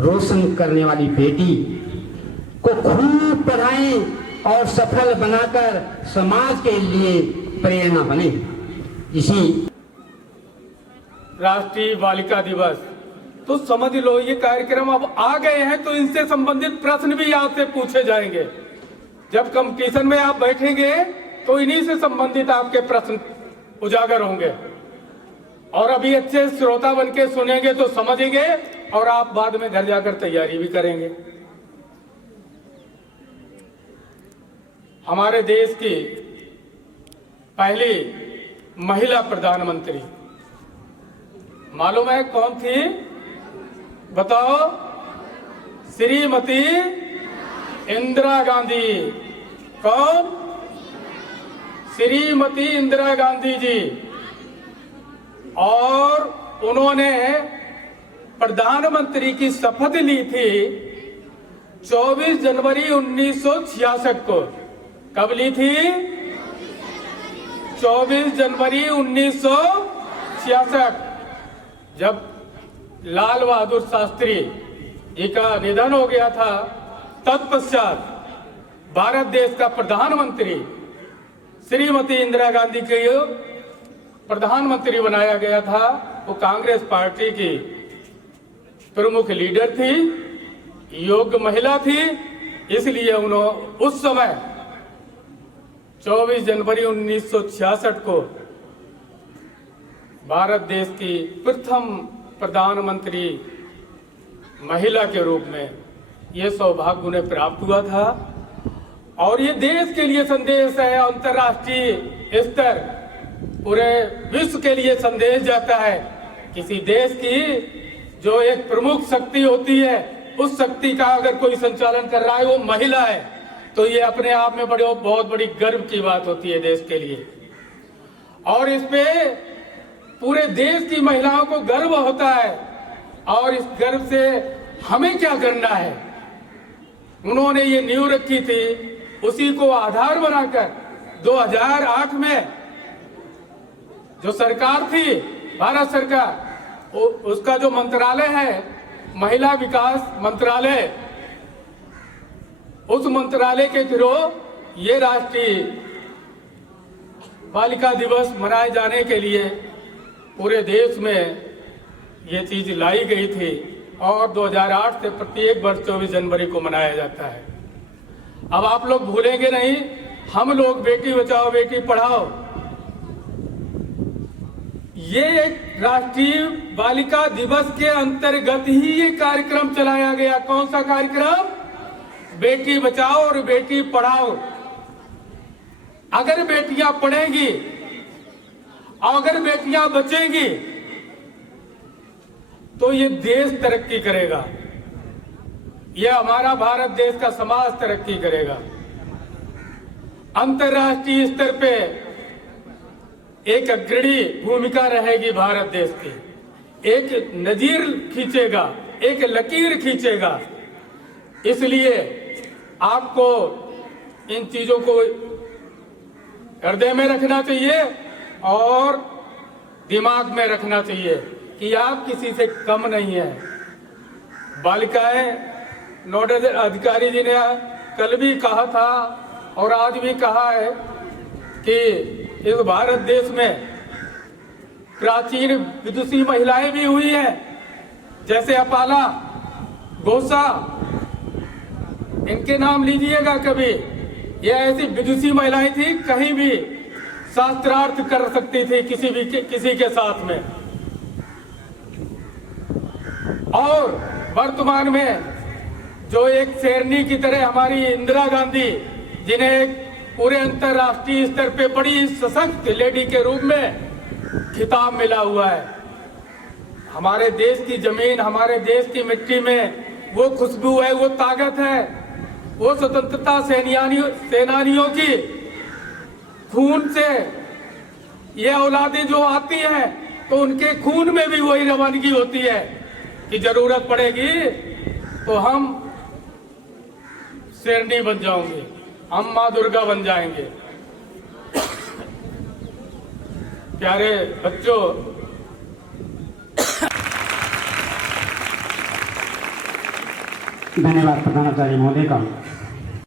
रोशन करने वाली बेटी को खूब पढ़ाएं और सफल बनाकर समाज के लिए प्रेरणा बने। इसी राष्ट्रीय बालिका दिवस तो समझ लो ये कार्यक्रम अब आ गए हैं, तो इनसे संबंधित प्रश्न भी आपसे पूछे जाएंगे। जब कंपटीशन में आप बैठेंगे तो इन्हीं से संबंधित आपके प्रश्न उजागर होंगे, और अभी अच्छे श्रोता बन के सुनेंगे तो समझेंगे, और आप बाद में घर जाकर तैयारी भी करेंगे। हमारे देश की पहली महिला प्रधानमंत्री मालूम है कौन थी? बताओ। श्रीमती इंदिरा गांधी। कौन? श्रीमती इंदिरा गांधी जी। और उन्होंने प्रधानमंत्री की शपथ ली थी 24 जनवरी 1966 को। कब ली थी? 24 जनवरी 1966, जब लाल बहादुर शास्त्री जी का निधन हो गया था। तत्पश्चात भारत देश का प्रधानमंत्री श्रीमती इंदिरा गांधी को प्रधानमंत्री बनाया गया था। वो कांग्रेस पार्टी की प्रमुख लीडर थी, योग्य महिला थी, इसलिए उन्होंने उस समय 24 जनवरी 1966 को भारत देश की प्रथम प्रधानमंत्री महिला के रूप में ये सौभाग्य उन्हें प्राप्त हुआ था। और ये देश के लिए संदेश है, अंतर्राष्ट्रीय स्तर पूरे विश्व के लिए संदेश जाता है। किसी देश की जो एक प्रमुख शक्ति होती है, उस शक्ति का अगर कोई संचालन कर रहा है वो महिला है, तो ये अपने आप में बहुत बड़ी गर्व की बात होती है देश के लिए। और इस पे पूरे देश की महिलाओं को गर्व होता है, और इस गर्व से हमें क्या करना है, उन्होंने ये नींव रखी थी, उसी को आधार बनाकर 2008 में जो सरकार थी, भारत सरकार, उसका जो मंत्रालय है महिला विकास मंत्रालय, उस मंत्रालय के थ्रू ये राष्ट्रीय बालिका दिवस मनाए जाने के लिए पूरे देश में ये चीज लाई गई थी, और 2008 से प्रत्येक वर्ष 24 जनवरी को मनाया जाता है। अब आप लोग भूलेंगे नहीं, हम लोग बेटी बचाओ बेटी पढ़ाओ, ये एक राष्ट्रीय बालिका दिवस के अंतर्गत ही ये कार्यक्रम चलाया गया। कौन सा कार्यक्रम? बेटी बचाओ और बेटी पढ़ाओ। अगर बेटियां पढ़ेंगी, अगर बेटियां बचेंगी, तो ये देश तरक्की करेगा, ये हमारा भारत देश का समाज तरक्की करेगा। अंतर्राष्ट्रीय स्तर पे एक अग्रणी भूमिका रहेगी भारत देश की, एक नजीर खींचेगा, एक लकीर खींचेगा। इसलिए आपको इन चीजों को हृदय में रखना चाहिए और दिमाग में रखना चाहिए कि आप किसी से कम नहीं है। बालिकाएं, नोडल अधिकारी जी ने कल भी कहा था और आज भी कहा है कि इस भारत देश में प्राचीन विदुषी महिलाएं भी हुई हैं, जैसे अपाला, गोसा, इनके नाम लीजिएगा कभी। ये ऐसी विदुषी महिलाएं थी, कहीं भी शास्त्रार्थ कर सकती थी किसी के साथ में। और वर्तमान में जो एक शेरनी की तरह हमारी इंदिरा गांधी, जिन्हें एक पूरे अंतर्राष्ट्रीय स्तर पे बड़ी सशक्त लेडी के रूप में खिताब मिला हुआ है। हमारे देश की जमीन, हमारे देश की मिट्टी में वो खुशबू है, वो ताकत है, वो स्वतंत्रता सेनानियों की खून से ये औलादें जो आती हैं, तो उनके खून में भी वही रवानगी होती है कि जरूरत पड़ेगी तो हम शेरनी बन जाओगे, हम माँ दुर्गा बन जाएंगे। प्यारे बच्चों, धन्यवाद प्रधानाचार्य महोदय का।